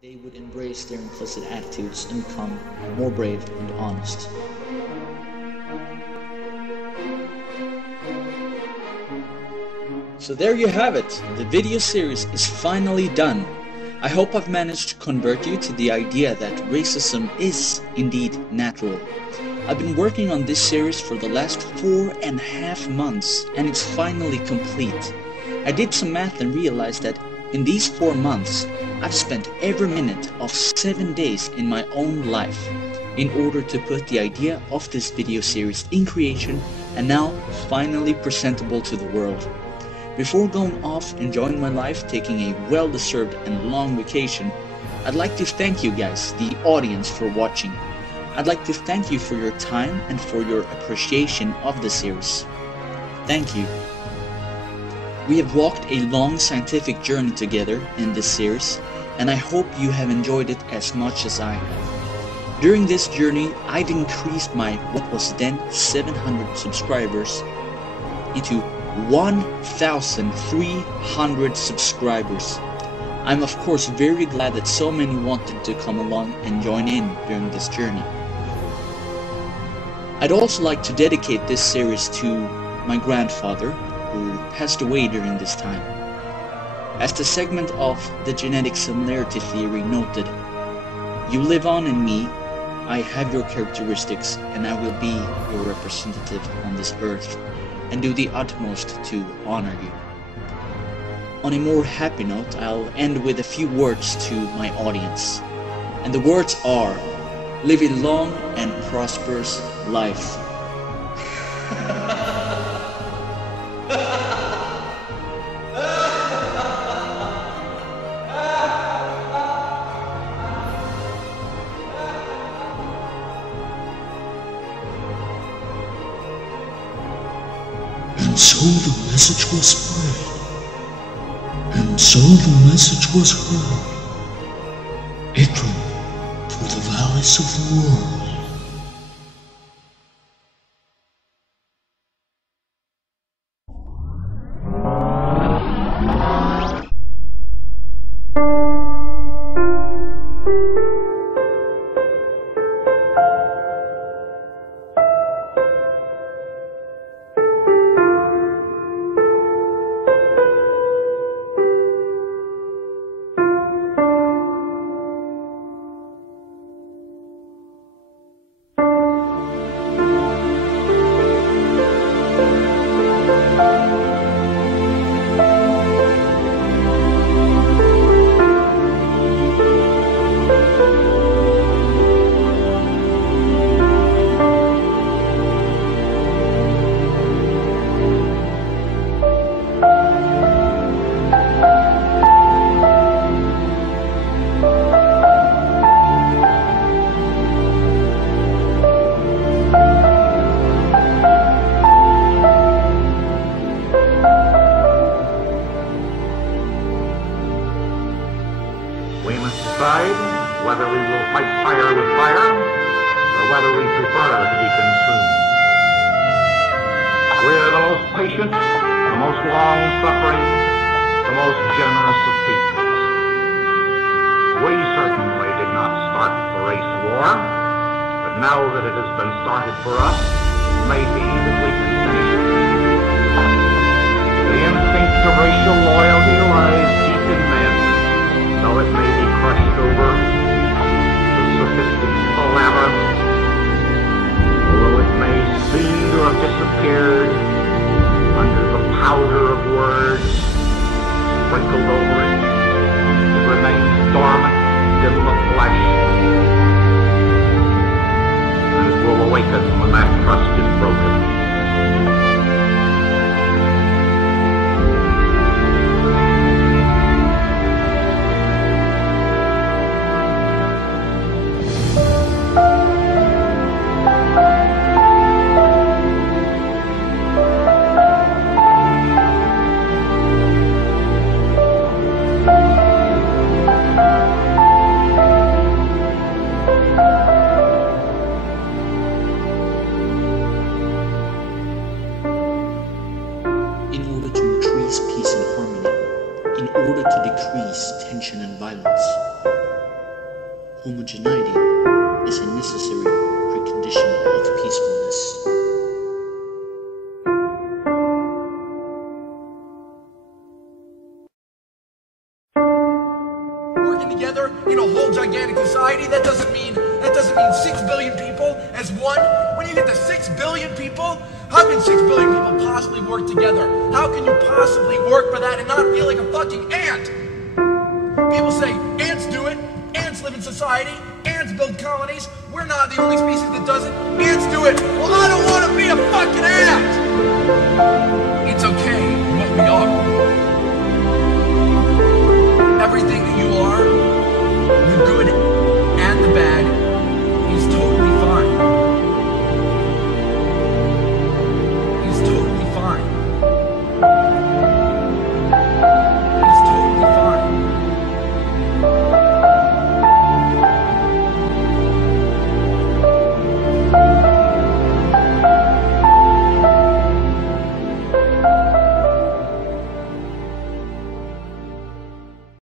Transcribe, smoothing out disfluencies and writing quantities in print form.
They would embrace their implicit attitudes and become more brave and honest. So there you have it, the video series is finally done. I hope I've managed to convert you to the idea that racism is indeed natural. I've been working on this series for the last 4.5 months and it's finally complete. I did some math and realized that in these 4 months, I've spent every minute of 7 days in my own life in order to put the idea of this video series in creation and now finally presentable to the world. Before going off enjoying my life, taking a well-deserved and long vacation, I'd like to thank you guys, the audience, for watching. I'd like to thank you for your time and for your appreciation of the series. Thank you. We have walked a long scientific journey together in this series, and I hope you have enjoyed it as much as I have. During this journey, I've increased my what was then 700 subscribers into 1,300 subscribers. I'm of course very glad that so many wanted to come along and join in during this journey. I'd also like to dedicate this series to my grandfather, who passed away during this time. As the segment of the genetic similarity theory noted, "You live on in me, I have your characteristics, and I will be your representative on this earth, and do the utmost to honor you." On a more happy note, I'll end with a few words to my audience. And the words are, live a long and prosperous life. And so the message was spread, and so the message was heard, echoing through the valleys of the world. We must decide whether we will fight fire with fire, or whether we prefer to be consumed. We are the most patient, the most long-suffering, the most generous of peoples. We certainly did not start the race war, but now that it has been started for us, it may be that we can finish it. The instinct of racial loyalty lies deep in men, though it may be crushed over the sophistical labyrinth, although it may seem to have disappeared under the powder of words sprinkled over it, it remains dormant in the flesh, and it will awaken when that trust is broken. homogeneity is a necessary precondition of peacefulness. Working together in a whole gigantic society, that doesn't mean 6 billion people as one. When you get to 6 billion people, how can 6 billion people possibly work together? How can you possibly work for that and not feel like a fucking ant? People say ants do it, ants live in society, ants build colonies. We're not the only species that does it. Ants do it. Well, I don't want to be a fucking ant. It's okay what we are. Everything that you are